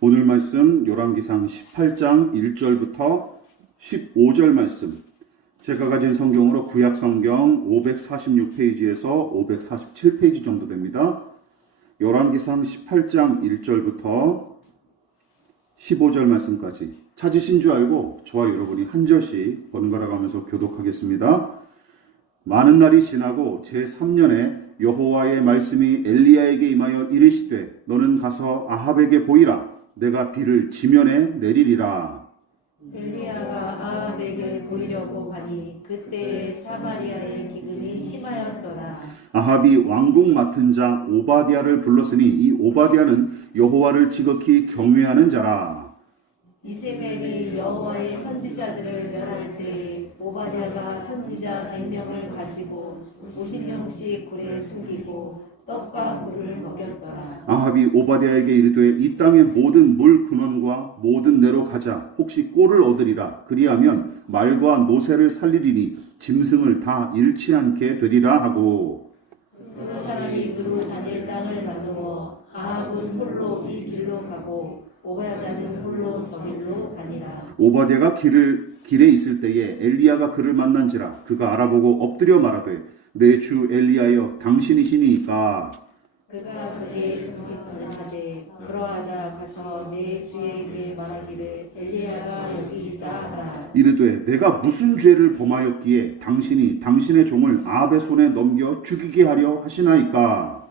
오늘 말씀 열왕기상 18장 1절부터 15절 말씀. 제가 가진 성경으로 구약 성경 546페이지에서 547페이지 정도 됩니다. 열왕기상 18장 1절부터 15절 말씀까지 찾으신 줄 알고 저와 여러분이 한 절씩 번갈아 가면서 교독하겠습니다. 많은 날이 지나고 제3년에 여호와의 말씀이 엘리야에게 임하여 이르시되 너는 가서 아합에게 보이라. 내가 비를 지면에 내리리라. 엘리야가 아합에게 보이려고 가니 그때 사마리아의 기근이 심하였더라. 아합이 왕궁 맡은 자 오바댜를 불렀으니 이 오바댜는 여호와를 지극히 경외하는 자라. 이세벨이 여호와의 선지자들을 멸할 때 오바댜가 선지자 100명을 가지고 50명씩 굴에 숨기고 떡과 물을 먹였더라. 아합이 오바댜에게 이르되 이 땅의 모든 물 근원과 모든 내로 가자. 혹시 꼴을 얻으리라. 그리하면 말과 노새를 살리리니 짐승을 다 잃지 않게 되리라 하고. 그 사람이 두루 다닐 땅을 나누어 아합은 홀로 이 길로 가고 오바댜는 홀로 저 길로 가니라. 오바댜가 길에 있을 때에 엘리야가 그를 만난지라. 그가 알아보고 엎드려 말하되 내 주 엘리야여 당신이시니까. 그가 그에게 하되 그러하다 가서 내 주에게 말하기를 엘리야가 여기 있다 하라. 이르되 내가 무슨 죄를 범하였기에 당신이 당신의 종을 아합의 손에 넘겨 죽이게 하려 하시나이까.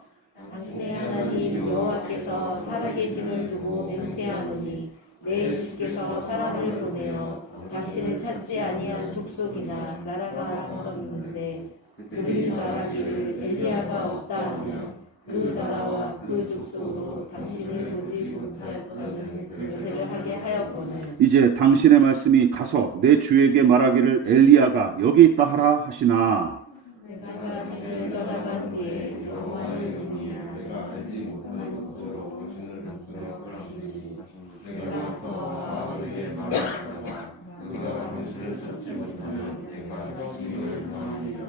당신의 하나님 여호와께서 살아계심을 두고 맹세하노니 내 주께서 사람을 보내어 당신을 찾지 아니한 족속이나 나라가 없었는데 그들이 말하기를 엘리야가 없다 하며 그 나라와 그 족속으로 당신을 보지 못하였다는 맹세를 하게 하였거늘. 이제 당신의 말씀이 가서 내 주에게 말하기를 엘리야가 여기 있다 하라 하시나. 내가 신을 떠나간 뒤에 여호와의 신이 내가 알지 못하는 곳으로 당신을 감싸려 하시니 내가 가서 아합에게 말하였다가 그가 당신을 찾지 못하면 내가 당신을 당하리라.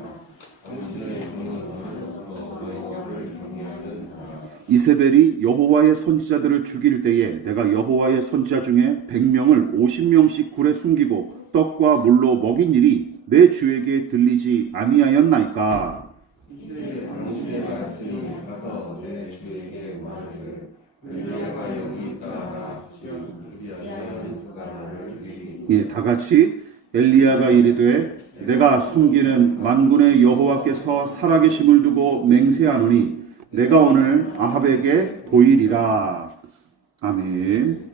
당신의 종은 어려서 여호와를 경외하는 자라. 이세벨이 여호와의 선지자들을 죽일 때에 내가 여호와의 선지자 중에 100명을 50명씩 굴에 숨기고 떡과 물로 먹인 일이 내 주에게 들리지 아니하였나이까. 이제 당신의 말씀이 가서 내 주에게 말하기를 엘리야가 여기 있다 하라 하시면 그리하면 그가 나를 죽이리니. 예, 다 같이 엘리야가 이르되 내가 숨기는 만군의 여호와께서 살아계심을 두고 맹세하노니 내가 오늘 아합에게 보이리라. 아멘.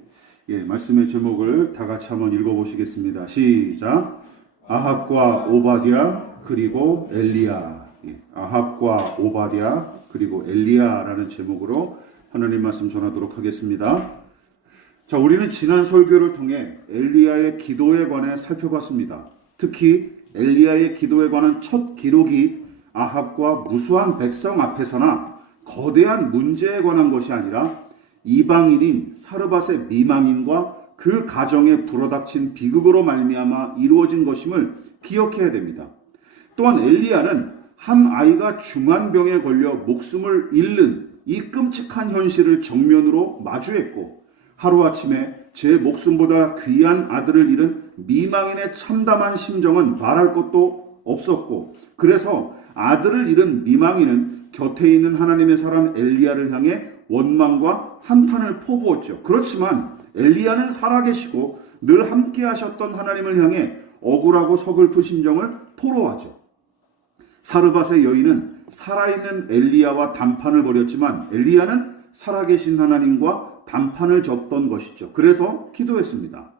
예, 말씀의 제목을 다 같이 한번 읽어보시겠습니다. 시작. 아합과 오바댜 그리고 엘리야. 예, 아합과 오바댜 그리고 엘리야라는 제목으로 하나님 말씀 전하도록 하겠습니다. 자, 우리는 지난 설교를 통해 엘리야의 기도에 관해 살펴봤습니다. 특히 엘리야의 기도에 관한 첫 기록이 아합과 무수한 백성 앞에서나 거대한 문제에 관한 것이 아니라 이방인인 사르밧의 미망인과 그 가정에 불어닥친 비극으로 말미암아 이루어진 것임을 기억해야 됩니다. 또한 엘리야는 한 아이가 중환병에 걸려 목숨을 잃는 이 끔찍한 현실을 정면으로 마주했고 하루아침에 제 목숨보다 귀한 아들을 잃은 미망인의 참담한 심정은 말할 것도 없었고 그래서 아들을 잃은 미망인은 곁에 있는 하나님의 사람 엘리야를 향해 원망과 한탄을 퍼부었죠. 그렇지만 엘리야는 살아계시고 늘 함께 하셨던 하나님을 향해 억울하고 서글픈 심정을 토로하죠. 사르밧의 여인은 살아있는 엘리야와 담판을 벌였지만 엘리야는 살아계신 하나님과 담판을 졌던 것이죠. 그래서 기도했습니다.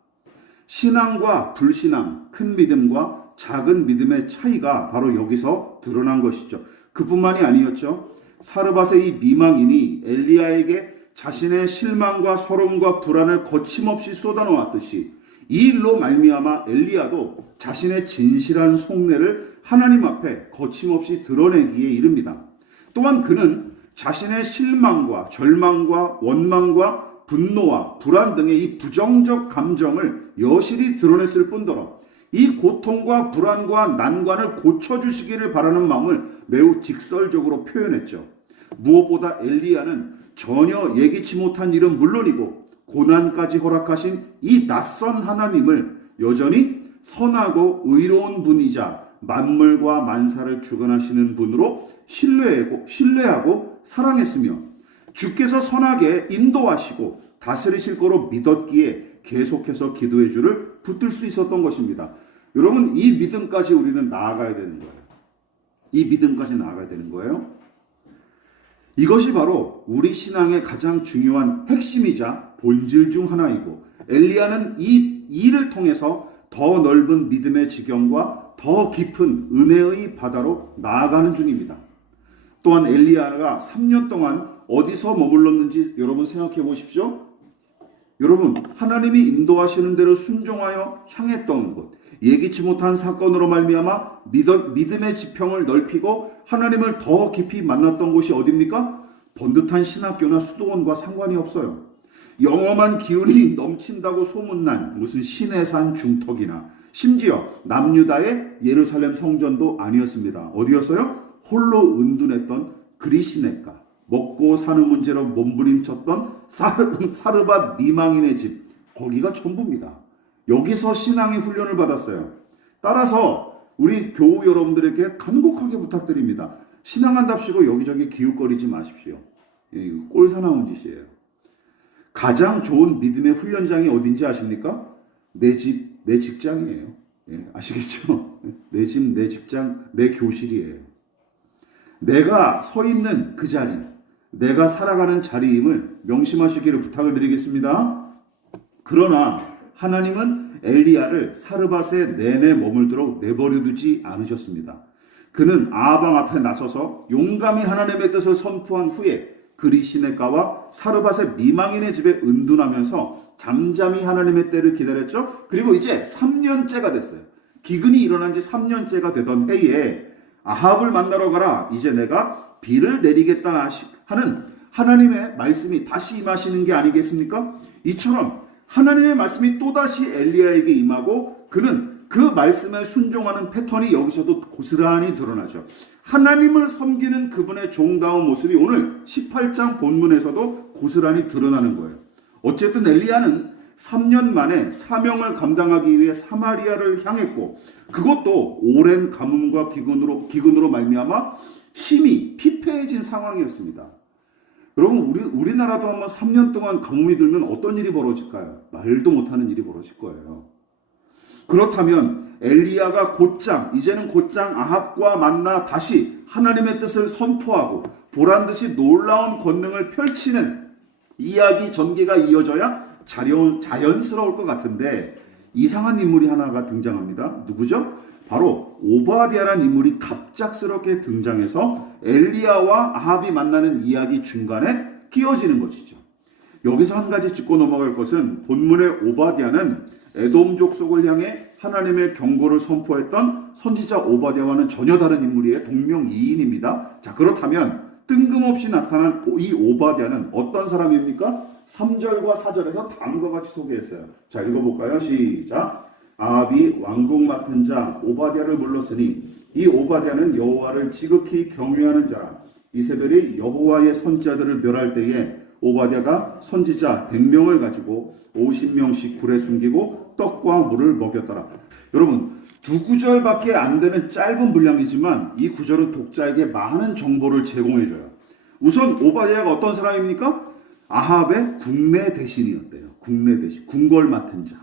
신앙과 불신앙, 큰 믿음과 작은 믿음의 차이가 바로 여기서 드러난 것이죠. 그뿐만이 아니었죠. 사르밧의 이 미망인이 엘리야에게 자신의 실망과 서름과 불안을 거침없이 쏟아놓았듯이 이 일로 말미암아 엘리야도 자신의 진실한 속내를 하나님 앞에 거침없이 드러내기에 이릅니다. 또한 그는 자신의 실망과 절망과 원망과 분노와 불안 등의 이 부정적 감정을 여실히 드러냈을 뿐더러 이 고통과 불안과 난관을 고쳐주시기를 바라는 마음을 매우 직설적으로 표현했죠. 무엇보다 엘리야는 전혀 예기치 못한 일은 물론이고 고난까지 허락하신 이 낯선 하나님을 여전히 선하고 의로운 분이자 만물과 만사를 주관하시는 분으로 신뢰하고 사랑했으며 주께서 선하게 인도하시고 다스리실 거로 믿었기에 계속해서 기도의 줄을 붙들 수 있었던 것입니다. 여러분, 이 믿음까지 우리는 나아가야 되는 거예요. 이 믿음까지 나아가야 되는 거예요. 이것이 바로 우리 신앙의 가장 중요한 핵심이자 본질 중 하나이고, 엘리야는 이 일을 통해서 더 넓은 믿음의 지경과 더 깊은 은혜의 바다로 나아가는 중입니다. 또한 엘리야가 3년 동안 어디서 머물렀는지 여러분 생각해 보십시오. 여러분, 하나님이 인도하시는 대로 순종하여 향했던 곳, 예기치 못한 사건으로 말미암아 믿음의 지평을 넓히고 하나님을 더 깊이 만났던 곳이 어디입니까? 번듯한 신학교나 수도원과 상관이 없어요. 영험한 기운이 넘친다고 소문난 무슨 시내산 중턱이나 심지어 남유다의 예루살렘 성전도 아니었습니다. 어디였어요? 홀로 은둔했던 그리시네가, 먹고 사는 문제로 몸부림쳤던 사르밧 미망인의 집, 거기가 전부입니다. 여기서 신앙의 훈련을 받았어요. 따라서 우리 교우 여러분들에게 간곡하게 부탁드립니다. 신앙한답시고 여기저기 기웃거리지 마십시오. 꼴사나운 짓이에요. 가장 좋은 믿음의 훈련장이 어딘지 아십니까? 내 집, 내 직장이에요. 아시겠죠? 내 집, 내 직장, 내 교실이에요. 내가 서 있는 그 자리, 내가 살아가는 자리임을 명심하시기를 부탁을 드리겠습니다. 그러나 하나님은 엘리야를 사르밧에 내내 머물도록 내버려두지 않으셨습니다. 그는 아방 앞에 나서서 용감히 하나님의 뜻을 선포한 후에 그리시네가와 사르밧의 미망인의 집에 은둔하면서 잠잠히 하나님의 때를 기다렸죠. 그리고 이제 3년째가 됐어요. 기근이 일어난 지 3년째가 되던 해에 아합을 만나러 가라, 이제 내가 비를 내리겠다 하는 하나님의 말씀이 다시 임하시는 게 아니겠습니까? 이처럼 하나님의 말씀이 또다시 엘리야에게 임하고 그는 그 말씀에 순종하는 패턴이 여기서도 고스란히 드러나죠. 하나님을 섬기는 그분의 종다운 모습이 오늘 18장 본문에서도 고스란히 드러나는 거예요. 어쨌든 엘리야는 3년 만에 사명을 감당하기 위해 사마리아를 향했고, 그것도 오랜 가뭄과 기근으로 말미암아 심히 피폐해진 상황이었습니다. 여러분, 우리나라도 한번 3년 동안 가뭄이 들면 어떤 일이 벌어질까요? 말도 못하는 일이 벌어질 거예요. 그렇다면 엘리야가 이제는 곧장 아합과 만나 다시 하나님의 뜻을 선포하고 보란듯이 놀라운 권능을 펼치는 이야기 전개가 이어져야 자연스러울 것 같은데, 이상한 인물이 하나가 등장합니다. 누구죠? 바로 오바댜라는 인물이 갑작스럽게 등장해서 엘리야와 아합이 만나는 이야기 중간에 끼어지는 것이죠. 여기서 한 가지 짚고 넘어갈 것은, 본문의 오바댜는 에돔 족속을 향해 하나님의 경고를 선포했던 선지자 오바댜와는 전혀 다른 인물이에요. 동명이인입니다. 자, 그렇다면 뜬금없이 나타난 이 오바댜는 어떤 사람입니까? 3절과 4절에서 다음과 같이 소개했어요. 자, 읽어볼까요? 시작. 아합이 왕국 맡은 자 오바댜를 불렀으니 이 오바댜는 여호와를 지극히 경외하는 자라. 이세벨이 여호와의 선지자들을 멸할 때에 오바댜가 선지자 100명을 가지고 50명씩 굴에 숨기고 떡과 물을 먹였더라. 여러분, 2구절밖에 안 되는 짧은 분량이지만 이 구절은 독자에게 많은 정보를 제공해줘요. 우선 오바댜가 어떤 사람입니까? 아합의 국내 대신이었대요. 국내 대신, 궁궐 맡은 자.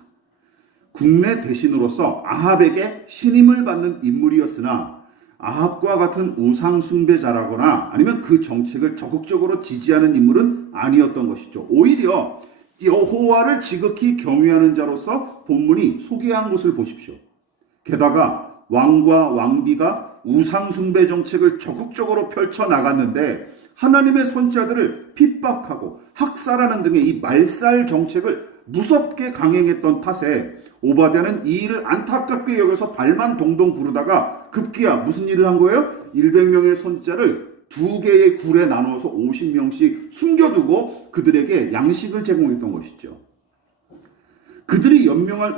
국내 대신으로서 아합에게 신임을 받는 인물이었으나 아합과 같은 우상 숭배자라거나 아니면 그 정책을 적극적으로 지지하는 인물은 아니었던 것이죠. 오히려 여호와를 지극히 경외하는 자로서 본문이 소개한 것을 보십시오. 게다가 왕과 왕비가 우상 숭배 정책을 적극적으로 펼쳐나갔는데 하나님의 선지자들을 핍박하고 학살하는 등의 이 말살 정책을 무섭게 강행했던 탓에 오바댜는 이 일을 안타깝게 여겨서 발만 동동 구르다가 급기야 무슨 일을 한 거예요? 100명의 선지자를 2개의 굴에 나누어서 50명씩 숨겨두고 그들에게 양식을 제공했던 것이죠. 그들이 연명할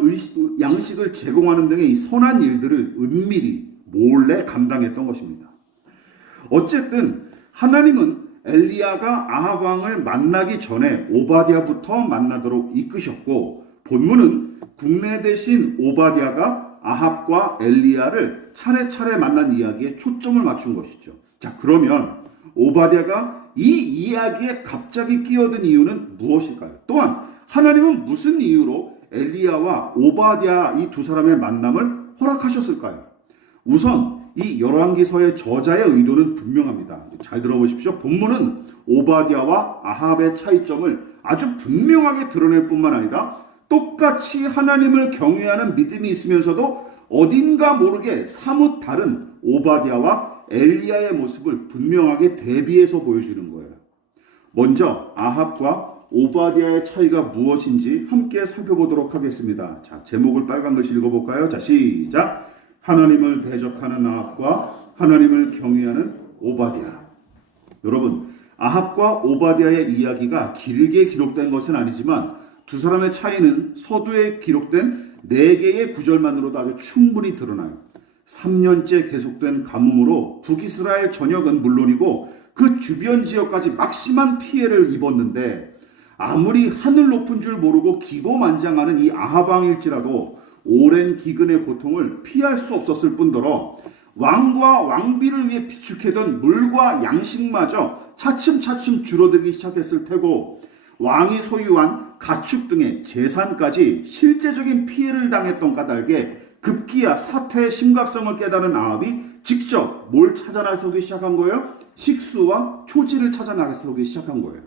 양식을 제공하는 등의 이 선한 일들을 은밀히 몰래 감당했던 것입니다. 어쨌든 하나님은 엘리야가 아합 왕을 만나기 전에 오바댜부터 만나도록 이끄셨고, 본문은 국내 대신 오바댜가 아합과 엘리야를 차례차례 만난 이야기에 초점을 맞춘 것이죠. 자, 그러면 오바댜가 이 이야기에 갑자기 끼어든 이유는 무엇일까요? 또한 하나님은 무슨 이유로 엘리야와 오바댜 이 두 사람의 만남을 허락하셨을까요? 우선 이 열왕기서의 저자의 의도는 분명합니다. 잘 들어보십시오. 본문은 오바댜와 아합의 차이점을 아주 분명하게 드러낼 뿐만 아니라 똑같이 하나님을 경외하는 믿음이 있으면서도 어딘가 모르게 사뭇 다른 오바댜와 엘리야의 모습을 분명하게 대비해서 보여주는 거예요. 먼저 아합과 오바댜의 차이가 무엇인지 함께 살펴보도록 하겠습니다. 자, 제목을 빨간 글씨 읽어볼까요? 자, 시작. 하나님을 대적하는 아합과 하나님을 경외하는 오바댜. 여러분, 아합과 오바댜의 이야기가 길게 기록된 것은 아니지만 두 사람의 차이는 서두에 기록된 4개의 구절만으로도 아주 충분히 드러나요. 3년째 계속된 가뭄으로 북이스라엘 전역은 물론이고 그 주변 지역까지 막심한 피해를 입었는데, 아무리 하늘 높은 줄 모르고 기고만장하는 이 아합 왕일지라도 오랜 기근의 고통을 피할 수 없었을 뿐더러 왕과 왕비를 위해 비축해둔 물과 양식마저 차츰차츰 줄어들기 시작했을 테고, 왕이 소유한 가축 등의 재산까지 실제적인 피해를 당했던 까닭에 급기야 사태의 심각성을 깨달은 아합이 직접 뭘 찾아 나서기 시작한 거예요? 식수와 초지를 찾아 나서기 시작한 거예요.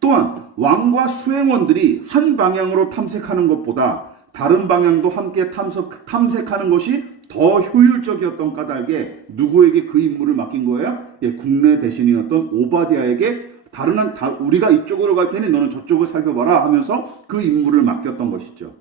또한 왕과 수행원들이 한 방향으로 탐색하는 것보다 다른 방향도 함께 탐색하는 것이 더 효율적이었던 까닭에 누구에게 그 임무를 맡긴 거예요? 국내 대신이었던 오바댜에게 우리가 이쪽으로 갈 테니 너는 저쪽을 살펴봐라 하면서 그 임무를 맡겼던 것이죠.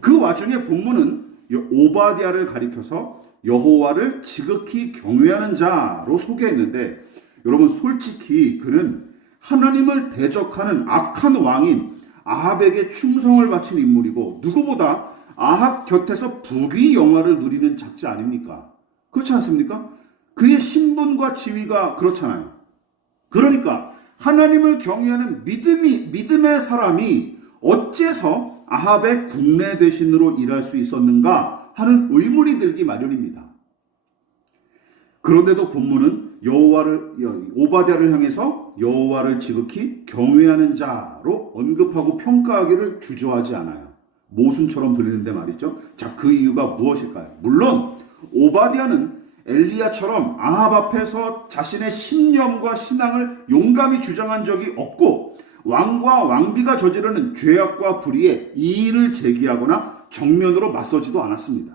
그 와중에 본문은 오바댜를 가리켜서 여호와를 지극히 경외하는 자로 소개했는데, 여러분 솔직히 그는 하나님을 대적하는 악한 왕인 아합에게 충성을 바친 인물이고 누구보다 아합 곁에서 부귀 영화를 누리는 작자 아닙니까? 그렇지 않습니까? 그의 신분과 지위가 그렇잖아요. 그러니까 하나님을 경외하는 믿음의 사람이 어째서 아합의 국내 대신으로 일할 수 있었는가 하는 의문이 들기 마련입니다. 그런데도 본문은 오바댜를 향해서 여호와를 지극히 경외하는 자로 언급하고 평가하기를 주저하지 않아요. 모순처럼 들리는데 말이죠. 자, 그 이유가 무엇일까요? 물론 오바댜는 엘리야처럼 아합 앞에서 자신의 신념과 신앙을 용감히 주장한 적이 없고, 왕과 왕비가 저지르는 죄악과 불의에 이의를 제기하거나 정면으로 맞서지도 않았습니다.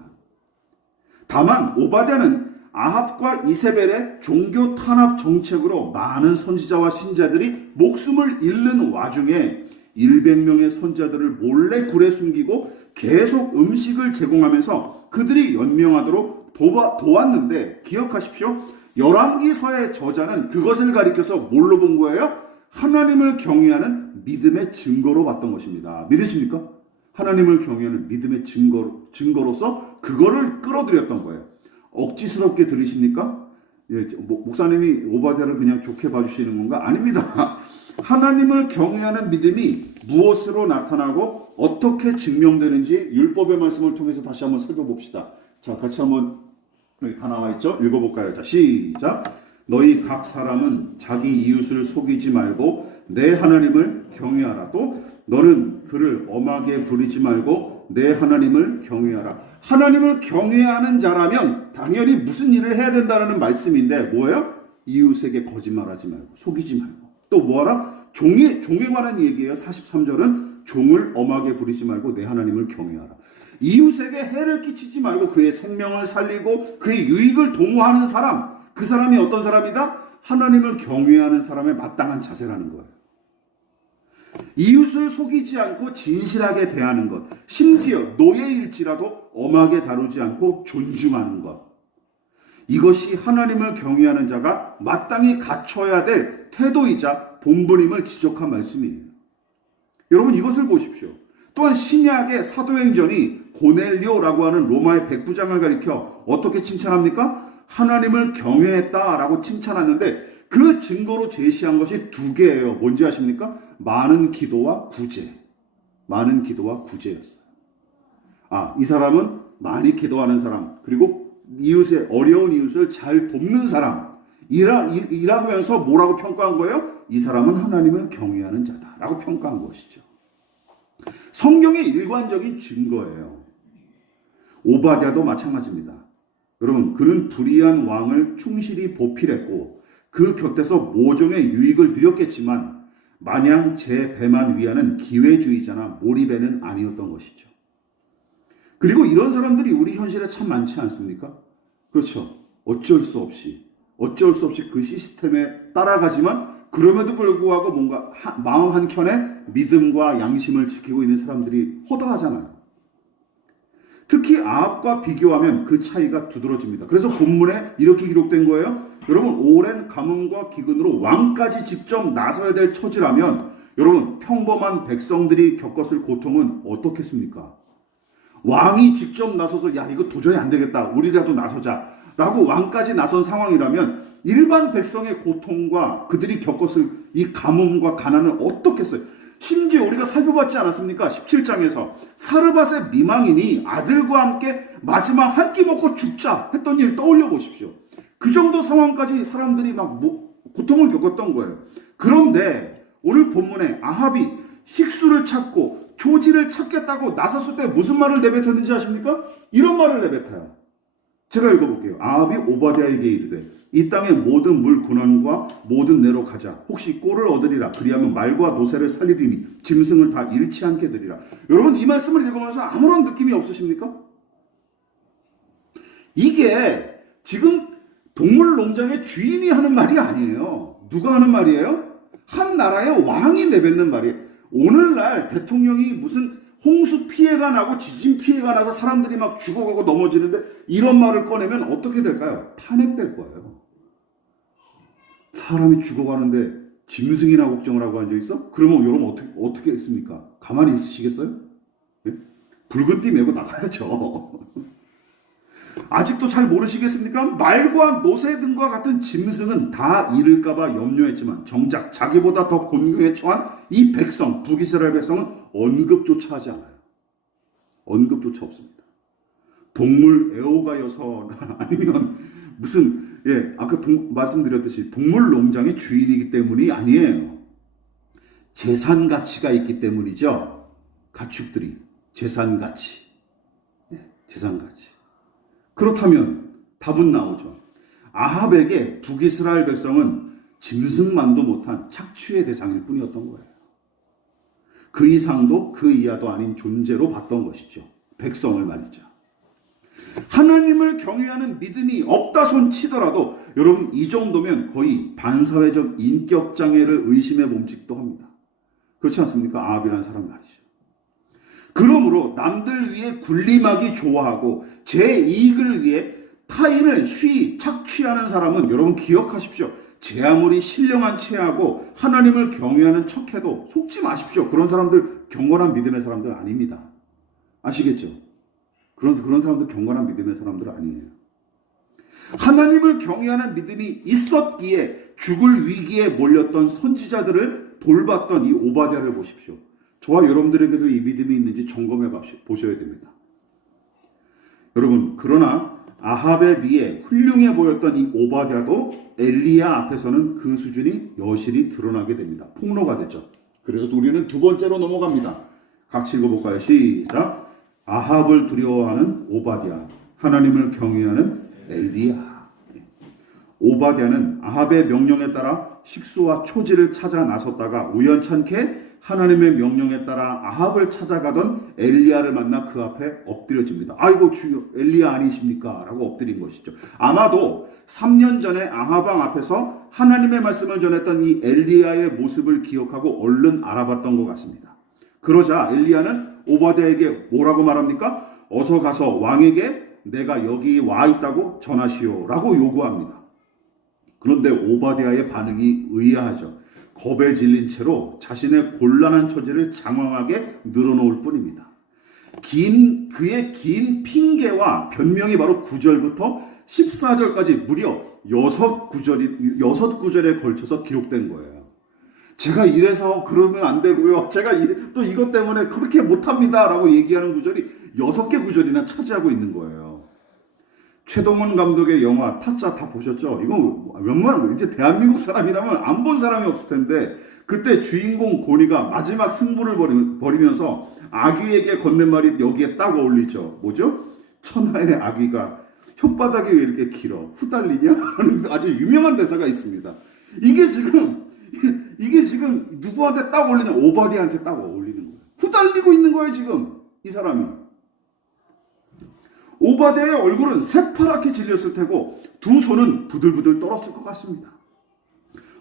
다만 오바댜는 아합과 이세벨의 종교 탄압 정책으로 많은 선지자와 신자들이 목숨을 잃는 와중에 100명의 선자들을 몰래 굴에 숨기고 계속 음식을 제공하면서 그들이 연명하도록 도왔는데, 기억하십시오. 열왕기서의 저자는 그것을 가리켜서 뭘로 본 거예요? 하나님을 경외하는 믿음의 증거로 봤던 것입니다. 믿으십니까? 하나님을 경외하는 믿음의 증거로서 그거를 끌어들였던 거예요. 억지스럽게 들으십니까? 목사님이 오바댜를 그냥 좋게 봐주시는 건가? 아닙니다. 하나님을 경외하는 믿음이 무엇으로 나타나고 어떻게 증명되는지 율법의 말씀을 통해서 다시 한번 살펴봅시다. 자, 같이 한번 여기 다 나와 있죠? 읽어볼까요? 자, 시작. 너희 각 사람은 자기 이웃을 속이지 말고 내 하나님을 경외하라. 또 너는 그를 엄하게 부리지 말고 내 하나님을 경외하라. 하나님을 경외하는 자라면 당연히 무슨 일을 해야 된다는 말씀인데 뭐예요? 이웃에게 거짓말하지 말고 속이지 말고 또 뭐하라? 종에 관한 얘기예요. 43절은 종을 엄하게 부리지 말고 내 하나님을 경외하라. 이웃에게 해를 끼치지 말고 그의 생명을 살리고 그의 유익을 도모하는 사람, 그 사람이 어떤 사람이다? 하나님을 경외하는 사람의 마땅한 자세라는 거예요. 이웃을 속이지 않고 진실하게 대하는 것, 심지어 노예일지라도 엄하게 다루지 않고 존중하는 것, 이것이 하나님을 경외하는 자가 마땅히 갖춰야 될 태도이자 본분임을 지적한 말씀이에요. 여러분 이것을 보십시오. 또한 신약의 사도행전이 고넬료라고 하는 로마의 백부장을 가리켜 어떻게 칭찬합니까? 하나님을 경외했다라고 칭찬하는데 그 증거로 제시한 것이 두 개예요. 뭔지 아십니까? 많은 기도와 구제. 많은 기도와 구제였어요. 이 사람은 많이 기도하는 사람, 그리고 이웃의 어려운 이웃을 잘 돕는 사람, 이라면서 뭐라고 평가한 거예요? 이 사람은 하나님을 경외하는 자다라고 평가한 것이죠. 성경의 일관적인 증거예요. 오바댜도 마찬가지입니다. 여러분, 그는 불의한 왕을 충실히 보필했고 그 곁에서 모종의 유익을 누렸겠지만 마냥 제 배만 위하는 기회주의자나 몰입에는 아니었던 것이죠. 그리고 이런 사람들이 우리 현실에 참 많지 않습니까? 그렇죠. 어쩔 수 없이 그 시스템에 따라가지만 그럼에도 불구하고 뭔가 마음 한켠에 믿음과 양심을 지키고 있는 사람들이 허다하잖아요. 특히 아합과 비교하면 그 차이가 두드러집니다. 그래서 본문에 이렇게 기록된 거예요. 여러분, 오랜 가뭄과 기근으로 왕까지 직접 나서야 될 처지라면 여러분, 평범한 백성들이 겪었을 고통은 어떻겠습니까? 왕이 직접 나서서 야, 이거 도저히 안 되겠다, 우리라도 나서자 라고 왕까지 나선 상황이라면 일반 백성의 고통과 그들이 겪었을 이 가뭄과 가난을 어떻겠어요? 심지어 우리가 살펴봤지 않았습니까? 17장에서 사르밧의 미망인이 아들과 함께 마지막 한 끼 먹고 죽자 했던 일 떠올려 보십시오. 그 정도 상황까지 사람들이 막 고통을 겪었던 거예요. 그런데 오늘 본문에 아합이 식수를 찾고 조지를 찾겠다고 나섰을 때 무슨 말을 내뱉었는지 아십니까? 이런 말을 내뱉어요. 제가 읽어볼게요. 아합이 오바댜에게 이르되 이 땅의 모든 물 근원과 모든 내로 가자. 혹시 꼴을 얻으리라. 그리하면 말과 노새를 살리리니 짐승을 다 잃지 않게 되리라. 여러분, 이 말씀을 읽으면서 아무런 느낌이 없으십니까? 이게 지금 동물농장의 주인이 하는 말이 아니에요. 누가 하는 말이에요? 한 나라의 왕이 내뱉는 말이에요. 오늘날 대통령이 무슨 홍수 피해가 나고 지진 피해가 나서 사람들이 막 죽어가고 넘어지는데 이런 말을 꺼내면 어떻게 될까요? 탄핵될 거예요. 사람이 죽어가는데 짐승이나 걱정을 하고 앉아있어? 그러면 여러분 어떻게 했습니까? 가만히 있으시겠어요? 예? 붉은 띠 메고 나가야죠. 아직도 잘 모르시겠습니까? 말과 노새 등과 같은 짐승은 다 잃을까봐 염려했지만 정작 자기보다 더 곤경에 처한 이 백성, 북이스라엘 백성은 언급조차 하지 않아요. 언급조차 없습니다. 동물 애호가여서 아니면 무슨 아까 말씀드렸듯이 동물 농장의 주인이기 때문이 아니에요. 재산 가치가 있기 때문이죠. 가축들이 재산 가치. 재산 가치. 그렇다면 답은 나오죠. 아합에게 북이스라엘 백성은 짐승만도 못한 착취의 대상일 뿐이었던 거예요. 그 이상도 그 이하도 아닌 존재로 봤던 것이죠. 백성을 말이죠. 하나님을 경외하는 믿음이 없다 손 치더라도 여러분, 이 정도면 거의 반사회적 인격장애를 의심해 봄직도 합니다. 그렇지 않습니까? 아합이라는 사람 말이죠. 그러므로 남들 위해 군림하기 좋아하고 제 이익을 위해 타인을 쉬이 착취하는 사람은 여러분 기억하십시오. 제 아무리 신령한 체하고 하나님을 경외하는 척해도 속지 마십시오. 그런 사람들 경건한 믿음의 사람들 아닙니다. 아시겠죠? 그런 사람들 경건한 믿음의 사람들 아니에요. 하나님을 경외하는 믿음이 있었기에 죽을 위기에 몰렸던 선지자들을 돌봤던 이 오바댜를 보십시오. 저와 여러분들에게도 이 믿음이 있는지 점검해 보셔야 됩니다. 여러분, 그러나 아합에 비해 훌륭해 보였던 이 오바댜도 엘리야 앞에서는 그 수준이 여실히 드러나게 됩니다. 폭로가 되죠. 그래서 우리는 두 번째로 넘어갑니다. 같이 읽어볼까요? 시작. 아합을 두려워하는 오바댜, 하나님을 경외하는 엘리야. 오바댜는 아합의 명령에 따라 식수와 초지를 찾아 나섰다가 우연찮게 하나님의 명령에 따라 아합을 찾아가던 엘리야를 만나 그 앞에 엎드려집니다. 아이고 주여, 엘리야 아니십니까? 라고 엎드린 것이죠. 아마도 3년 전에 아합 왕 앞에서 하나님의 말씀을 전했던 이 엘리야의 모습을 기억하고 얼른 알아봤던 것 같습니다. 그러자 엘리야는 오바댜에게 뭐라고 말합니까? 어서 가서 왕에게 내가 여기 와 있다고 전하시오 라고 요구합니다. 그런데 오바댜의 반응이 의아하죠. 겁에 질린 채로 자신의 곤란한 처지를 장황하게 늘어놓을 뿐입니다. 그의 긴 핑계와 변명이 바로 9절부터 14절까지 무려 여섯 구절에 걸쳐서 기록된 거예요. 제가 이래서 그러면 안 되고요. 제가 또 이것 때문에 그렇게 못합니다. 라고 얘기하는 구절이 6개 구절이나 차지하고 있는 거예요. 최동원 감독의 영화 타짜 다 보셨죠? 이거 웬만하면 이제 대한민국 사람이라면 안 본 사람이 없을 텐데 그때 주인공 고니가 마지막 승부를 벌이면서 아귀에게 건넨 말이 여기에 딱 어울리죠. 뭐죠? 천하의 아귀가 혓바닥이 왜 이렇게 길어? 후달리냐? 하는 아주 유명한 대사가 있습니다. 이게 지금 누구한테 딱 어울리냐? 오바댜한테 딱 어울리는 거예요. 후달리고 있는 거예요, 지금. 이 사람이. 오바댜의 얼굴은 새파랗게 질렸을 테고 두 손은 부들부들 떨었을 것 같습니다.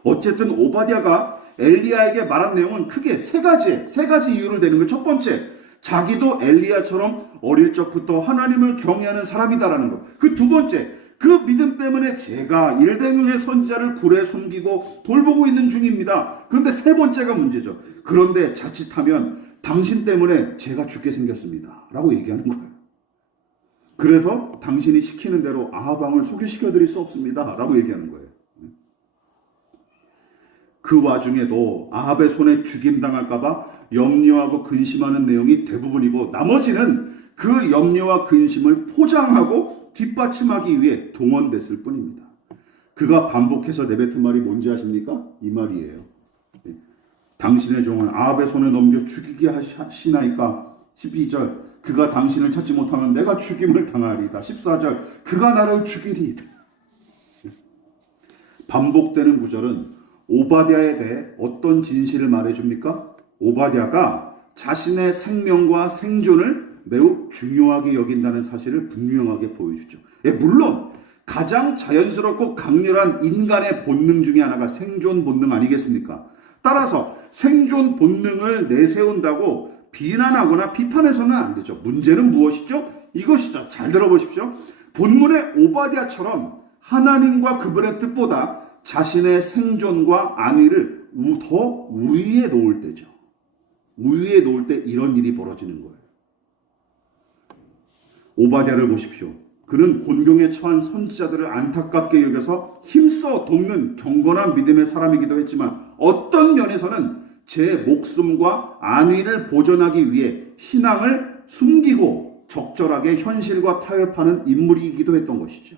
어쨌든 오바댜가 엘리야에게 말한 내용은 크게 세 가지 이유를 대는 거예요. 첫 번째, 자기도 엘리야처럼 어릴 적부터 하나님을 경외하는 사람이다라는 것. 그 두 번째, 그 믿음 때문에 제가 100명의 선지자를 굴에 숨기고 돌보고 있는 중입니다. 그런데 세 번째가 문제죠. 그런데 자칫하면 당신 때문에 제가 죽게 생겼습니다. 라고 얘기하는 거예요. 그래서 당신이 시키는 대로 아합 왕을 소개시켜 드릴 수 없습니다. 라고 얘기하는 거예요. 그 와중에도 아합의 손에 죽임당할까봐 염려하고 근심하는 내용이 대부분이고 나머지는 그 염려와 근심을 포장하고 뒷받침하기 위해 동원됐을 뿐입니다. 그가 반복해서 내뱉은 말이 뭔지 아십니까? 이 말이에요. 당신의 종은 아합의 손에 넘겨 죽이게 하시나이까? 12절 그가 당신을 찾지 못하면 내가 죽임을 당하리이다. 14절 그가 나를 죽이리이다. 반복되는 구절은 오바댜에 대해 어떤 진실을 말해줍니까? 오바댜가 자신의 생명과 생존을 매우 중요하게 여긴다는 사실을 분명하게 보여주죠. 물론 가장 자연스럽고 강렬한 인간의 본능 중에 하나가 생존 본능 아니겠습니까? 따라서 생존 본능을 내세운다고 비난하거나 비판해서는 안 되죠. 문제는 무엇이죠? 이것이죠. 잘 들어보십시오. 본문의 오바댜처럼 하나님과 그분의 뜻보다 자신의 생존과 안위를 더 우위에 놓을 때죠. 우위에 놓을 때 이런 일이 벌어지는 거예요. 오바댜를 보십시오. 그는 곤경에 처한 선지자들을 안타깝게 여겨서 힘써 돕는 경건한 믿음의 사람이기도 했지만 어떤 면에서는 제 목숨과 안위를 보존하기 위해 신앙을 숨기고 적절하게 현실과 타협하는 인물이기도 했던 것이죠.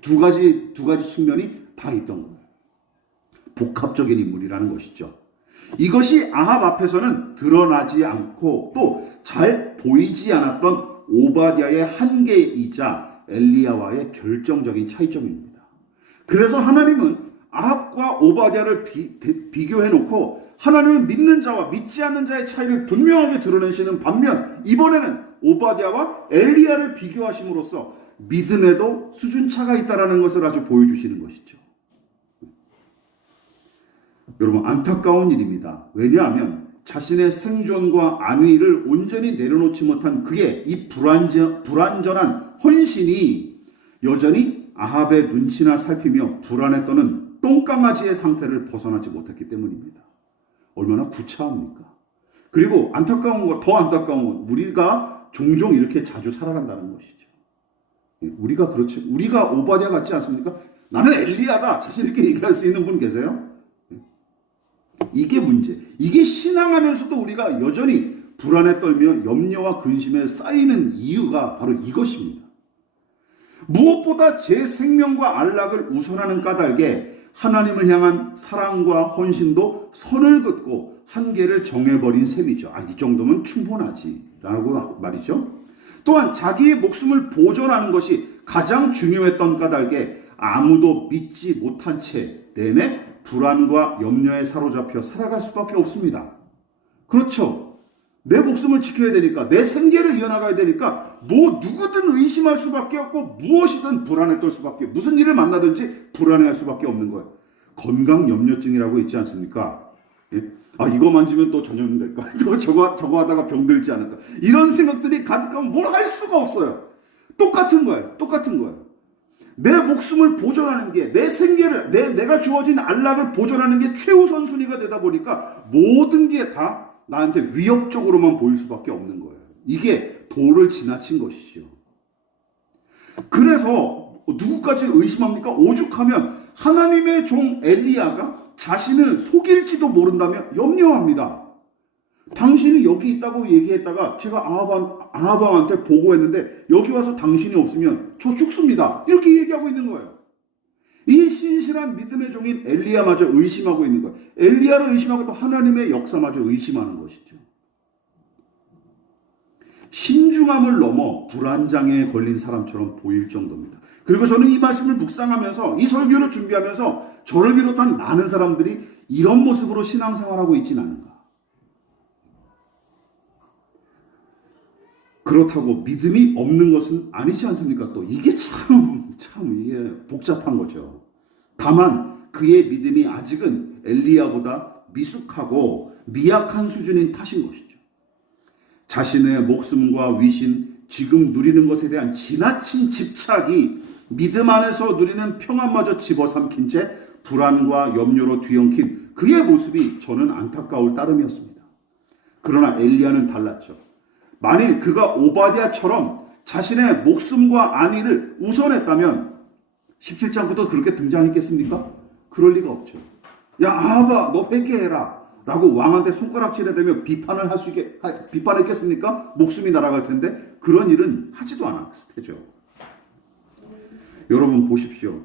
두 가지 측면이 다 있던 거예요. 복합적인 인물이라는 것이죠. 이것이 아합 앞에서는 드러나지 않고 또 잘 보이지 않았던 오바댜의 한계이자 엘리야와의 결정적인 차이점입니다. 그래서 하나님은 아합과 오바댜를 비교해놓고 하나님을 믿는 자와 믿지 않는 자의 차이를 분명하게 드러내시는 반면 이번에는 오바댜와 엘리야를 비교하심으로써 믿음에도 수준차가 있다는 것을 아주 보여주시는 것이죠. 여러분 안타까운 일입니다. 왜냐하면 자신의 생존과 안위를 온전히 내려놓지 못한 그의 이 불완전한 헌신이 여전히 아합의 눈치나 살피며 불안에 떠는 똥강아지의 상태를 벗어나지 못했기 때문입니다. 얼마나 구차합니까? 그리고 더 안타까운 건 우리가 종종 이렇게 자주 살아간다는 것이죠. 우리가 그렇지. 우리가 오바댜 같지 않습니까? 나는 엘리야다. 자신 있게 얘기할 수 있는 분 계세요? 이게 문제. 이게 신앙하면서도 우리가 여전히 불안에 떨며 염려와 근심에 쌓이는 이유가 바로 이것입니다. 무엇보다 제 생명과 안락을 우선하는 까닭에 하나님을 향한 사랑과 헌신도 선을 긋고 한계를 정해버린 셈이죠. 이 정도면 충분하지 라고 말이죠. 또한 자기의 목숨을 보존하는 것이 가장 중요했던 까닭에 아무도 믿지 못한 채 내내 불안과 염려에 사로잡혀 살아갈 수밖에 없습니다. 그렇죠. 내 목숨을 지켜야 되니까 내 생계를 이어나가야 되니까 누구든 의심할 수밖에 없고 무엇이든 불안에 떨 수밖에 무슨 일을 만나든지 불안해할 수밖에 없는 거예요. 건강염려증이라고 있지 않습니까? 예? 이거 만지면 또 전염될까? 저거 하다가 병들지 않을까? 이런 생각들이 가득하면 뭘 할 수가 없어요. 똑같은 거예요. 내 목숨을 보존하는 게 내 생계를 내가 주어진 안락을 보존하는 게 최우선 순위가 되다 보니까 모든 게 다 나한테 위협적으로만 보일 수밖에 없는 거예요. 이게 도를 지나친 것이죠. 그래서 누구까지 의심합니까? 오죽하면 하나님의 종 엘리야가 자신을 속일지도 모른다며 염려합니다. 당신이 여기 있다고 얘기했다가 제가 아하방한테 보고했는데 여기 와서 당신이 없으면 저 죽습니다. 이렇게 얘기하고 있는 거예요. 이 신실한 믿음의 종인 엘리야마저 의심하고 있는 거예요. 엘리야를 의심하고 또 하나님의 역사마저 의심하는 것이죠. 신중함을 넘어 불안장애에 걸린 사람처럼 보일 정도입니다. 그리고 저는 이 말씀을 묵상하면서 이 설교를 준비하면서 저를 비롯한 많은 사람들이 이런 모습으로 신앙생활하고 있지는 않은가. 그렇다고 믿음이 없는 것은 아니지 않습니까? 또 이게 참 이게 복잡한 거죠. 다만 그의 믿음이 아직은 엘리야보다 미숙하고 미약한 수준인 탓인 것이죠. 자신의 목숨과 위신, 지금 누리는 것에 대한 지나친 집착이 믿음 안에서 누리는 평안마저 집어삼킨 채 불안과 염려로 뒤엉킨 그의 모습이 저는 안타까울 따름이었습니다. 그러나 엘리야는 달랐죠. 만일 그가 오바댜처럼 자신의 목숨과 안위를 우선했다면 17장부터 그렇게 등장했겠습니까? 그럴 리가 없죠. 야 아하바 너 회개해라 라고 왕한테 손가락질에 대며 비판했겠습니까? 목숨이 날아갈 텐데 그런 일은 하지도 않았을 테죠. 여러분 보십시오.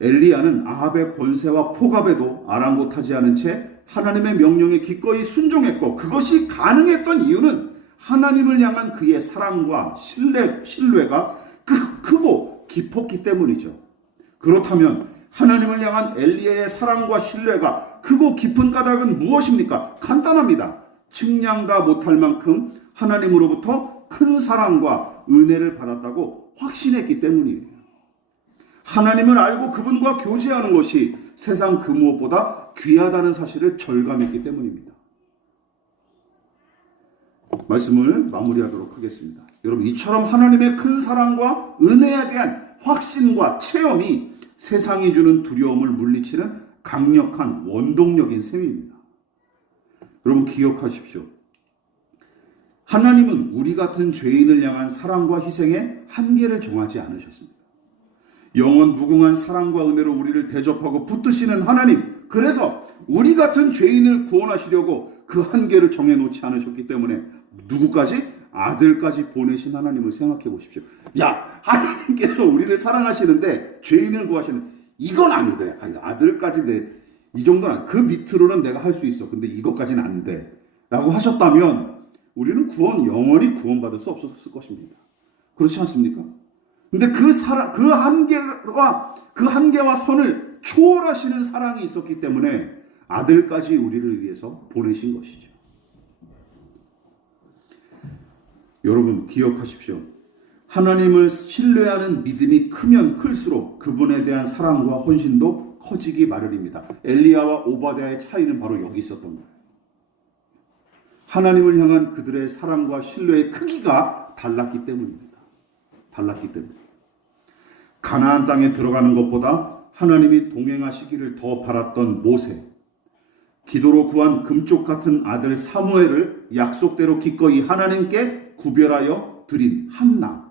엘리야는 아합의 권세와 폭압에도 아랑곳하지 않은 채 하나님의 명령에 기꺼이 순종했고 그것이 가능했던 이유는 하나님을 향한 그의 사랑과 신뢰가 크고 깊었기 때문이죠. 그렇다면 하나님을 향한 엘리야의 사랑과 신뢰가 크고 깊은 까닭은 무엇입니까? 간단합니다. 측량다 못할 만큼 하나님으로부터 큰 사랑과 은혜를 받았다고 확신했기 때문이에요. 하나님을 알고 그분과 교제하는 것이 세상 그 무엇보다 귀하다는 사실을 절감했기 때문입니다. 말씀을 마무리하도록 하겠습니다. 여러분 이처럼 하나님의 큰 사랑과 은혜에 대한 확신과 체험이 세상이 주는 두려움을 물리치는 강력한 원동력인 셈입니다. 여러분 기억하십시오. 하나님은 우리 같은 죄인을 향한 사랑과 희생에 한계를 정하지 않으셨습니다. 영원 무궁한 사랑과 은혜로 우리를 대접하고 붙드시는 하나님, 그래서 우리 같은 죄인을 구원하시려고 그 한계를 정해놓지 않으셨기 때문에 누구까지? 아들까지 보내신 하나님을 생각해 보십시오. 야, 하나님께서 우리를 사랑하시는데 죄인을 구하시는 이건 안 돼. 아들까지 이 정도는 그 밑으로는 내가 할 수 있어. 근데 이것까지는 안 돼. 라고 하셨다면 우리는 영원히 구원받을 수 없었을 것입니다. 그렇지 않습니까? 근데 그 한계와 선을 초월하시는 사랑이 있었기 때문에 아들까지 우리를 위해서 보내신 것이죠. 여러분 기억하십시오. 하나님을 신뢰하는 믿음이 크면 클수록 그분에 대한 사랑과 헌신도 커지기 마련입니다. 엘리야와 오바댜의 차이는 바로 여기 있었던 거예요. 하나님을 향한 그들의 사랑과 신뢰의 크기가 달랐기 때문입니다. 가나안 땅에 들어가는 것보다 하나님이 동행하시기를 더 바랐던 모세, 기도로 구한 금쪽 같은 아들 사무엘을 약속대로 기꺼이 하나님께 구별하여 드린 한나,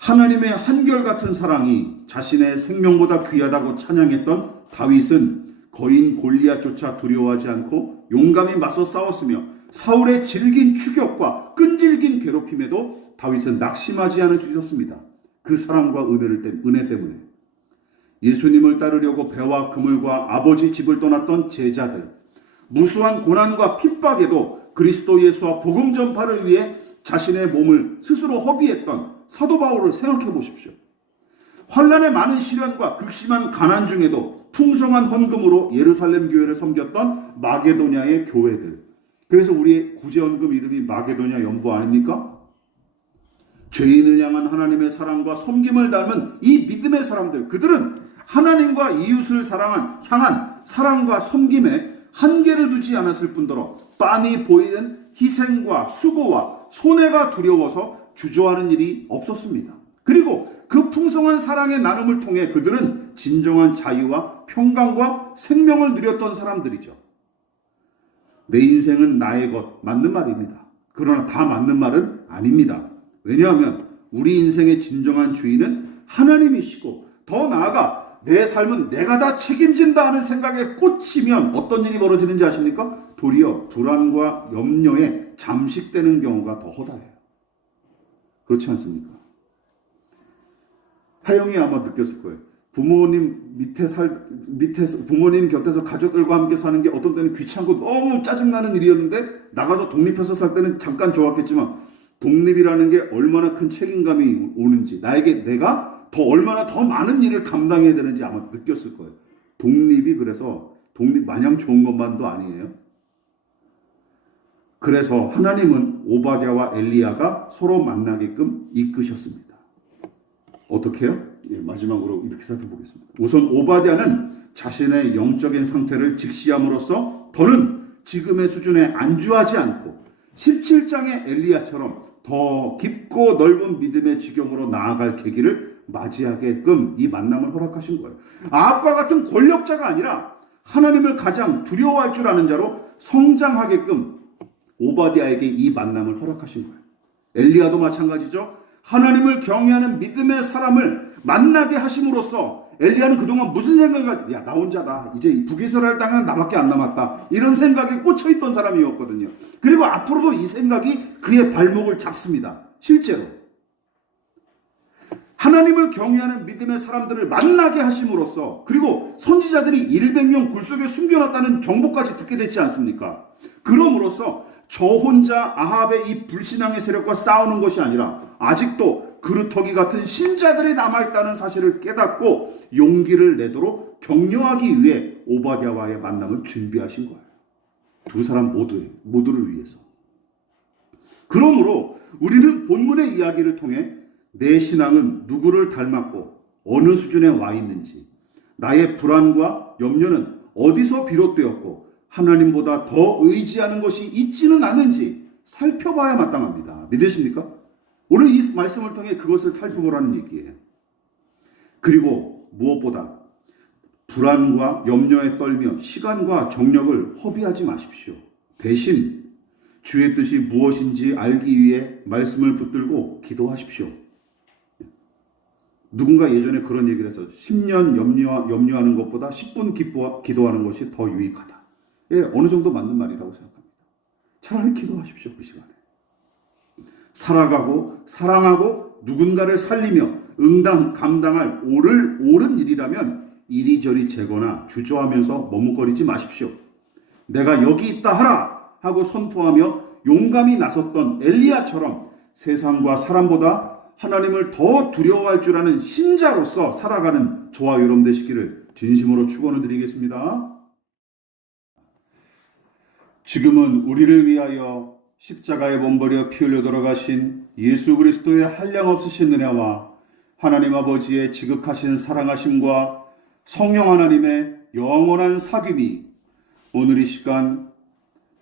하나님의 한결같은 사랑이 자신의 생명보다 귀하다고 찬양했던 다윗은 거인 골리앗조차 두려워하지 않고 용감히 맞서 싸웠으며 사울의 질긴 추격과 끈질긴 괴롭힘에도 다윗은 낙심하지 않을 수 있었습니다. 그 사랑과 은혜 때문에. 예수님을 따르려고 배와 그물과 아버지 집을 떠났던 제자들, 무수한 고난과 핍박에도 그리스도 예수와 복음 전파를 위해 자신의 몸을 스스로 허비했던 사도 바울을 생각해 보십시오. 환난의 많은 시련과 극심한 가난 중에도 풍성한 헌금으로 예루살렘 교회를 섬겼던 마게도냐의 교회들. 그래서 우리의 구제헌금 이름이 마게도냐 연보 아닙니까? 죄인을 향한 하나님의 사랑과 섬김을 닮은 이 믿음의 사람들, 그들은 하나님과 이웃을 향한 사랑과 섬김에 한계를 두지 않았을 뿐더러 빤히 보이는 희생과 수고와 손해가 두려워서 주저하는 일이 없었습니다. 그리고 그 풍성한 사랑의 나눔을 통해 그들은 진정한 자유와 평강과 생명을 누렸던 사람들이죠. 내 인생은 나의 것, 맞는 말입니다. 그러나 다 맞는 말은 아닙니다. 왜냐하면 우리 인생의 진정한 주인은 하나님이시고 더 나아가 내 삶은 내가 다 책임진다 하는 생각에 꽂히면 어떤 일이 벌어지는지 아십니까? 도리어 불안과 염려에 잠식되는 경우가 더 허다해요. 그렇지 않습니까? 하영이 아마 느꼈을 거예요. 부모님 부모님 곁에서 가족들과 함께 사는 게 어떤 때는 귀찮고 너무 짜증나는 일이었는데 나가서 독립해서 살 때는 잠깐 좋았겠지만 독립이라는 게 얼마나 큰 책임감이 오는지 나에게 내가 얼마나 더 많은 일을 감당해야 되는지 아마 느꼈을 거예요. 독립이 그래서 독립 마냥 좋은 것만도 아니에요. 그래서 하나님은 오바댜와 엘리야가 서로 만나게끔 이끄셨습니다. 어떻게 해요? 마지막으로 이렇게 살펴보겠습니다. 우선 오바댜는 자신의 영적인 상태를 직시함으로써 더는 지금의 수준에 안주하지 않고 17장의 엘리야처럼 더 깊고 넓은 믿음의 지경으로 나아갈 계기를 맞이하게끔 이 만남을 허락하신 거예요. 아합과 같은 권력자가 아니라 하나님을 가장 두려워할 줄 아는 자로 성장하게끔 오바댜에게 이 만남을 허락하신 거예요. 엘리야도 마찬가지죠. 하나님을 경외하는 믿음의 사람을 만나게 하심으로써 엘리야는 그동안 무슨 생각을 나 혼자다. 이제 북이스라엘 땅은 나밖에 안 남았다. 이런 생각에 꽂혀있던 사람이었거든요. 그리고 앞으로도 이 생각이 그의 발목을 잡습니다. 실제로. 하나님을 경외하는 믿음의 사람들을 만나게 하심으로써 그리고 선지자들이 100명 굴속에 숨겨놨다는 정보까지 듣게 됐지 않습니까? 그럼으로써 저 혼자 아합의 이 불신앙의 세력과 싸우는 것이 아니라 아직도 그루터기 같은 신자들이 남아있다는 사실을 깨닫고 용기를 내도록 격려하기 위해 오바댜와의 만남을 준비하신 거예요. 두 사람 모두를 위해서. 그러므로 우리는 본문의 이야기를 통해 내 신앙은 누구를 닮았고 어느 수준에 와 있는지, 나의 불안과 염려는 어디서 비롯되었고 하나님보다 더 의지하는 것이 있지는 않는지 살펴봐야 마땅합니다. 믿으십니까? 오늘 이 말씀을 통해 그것을 살펴보라는 얘기예요. 그리고 무엇보다 불안과 염려에 떨며 시간과 정력을 허비하지 마십시오. 대신 주의 뜻이 무엇인지 알기 위해 말씀을 붙들고 기도하십시오. 누군가 예전에 그런 얘기를 해서 10년 염려하는 것보다 10분 기도하는 것이 더 유익하다. 예, 어느 정도 맞는 말이라고 생각합니다. 차라리 기도하십시오. 그 시간에. 살아가고 사랑하고 누군가를 살리며 감당할 옳은 일이라면 이리저리 재거나 주저하면서 머뭇거리지 마십시오. 내가 여기 있다 하라 하고 선포하며 용감히 나섰던 엘리야처럼 세상과 사람보다 하나님을 더 두려워할 줄 아는 신자로서 살아가는 저와 여러분 되시기를 진심으로 축원을 드리겠습니다. 지금은 우리를 위하여 십자가에 몸버려 피 흘려 돌아가신 예수 그리스도의 한량없으신 은혜와 하나님 아버지의 지극하신 사랑하심과 성령 하나님의 영원한 사귐이 오늘 이 시간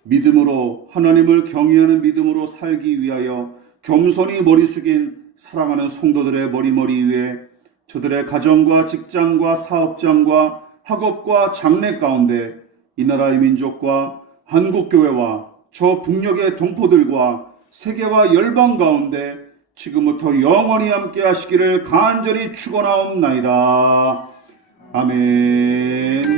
믿음으로 하나님을 경외하는 믿음으로 살기 위하여 겸손히 머리 숙인 사랑하는 성도들의 머리 위에 저들의 가정과 직장과 사업장과 학업과 장래 가운데 이 나라의 민족과 한국교회와 저 북녘의 동포들과 세계와 열방 가운데 지금부터 영원히 함께 하시기를 간절히 축원하옵나이다. 아멘.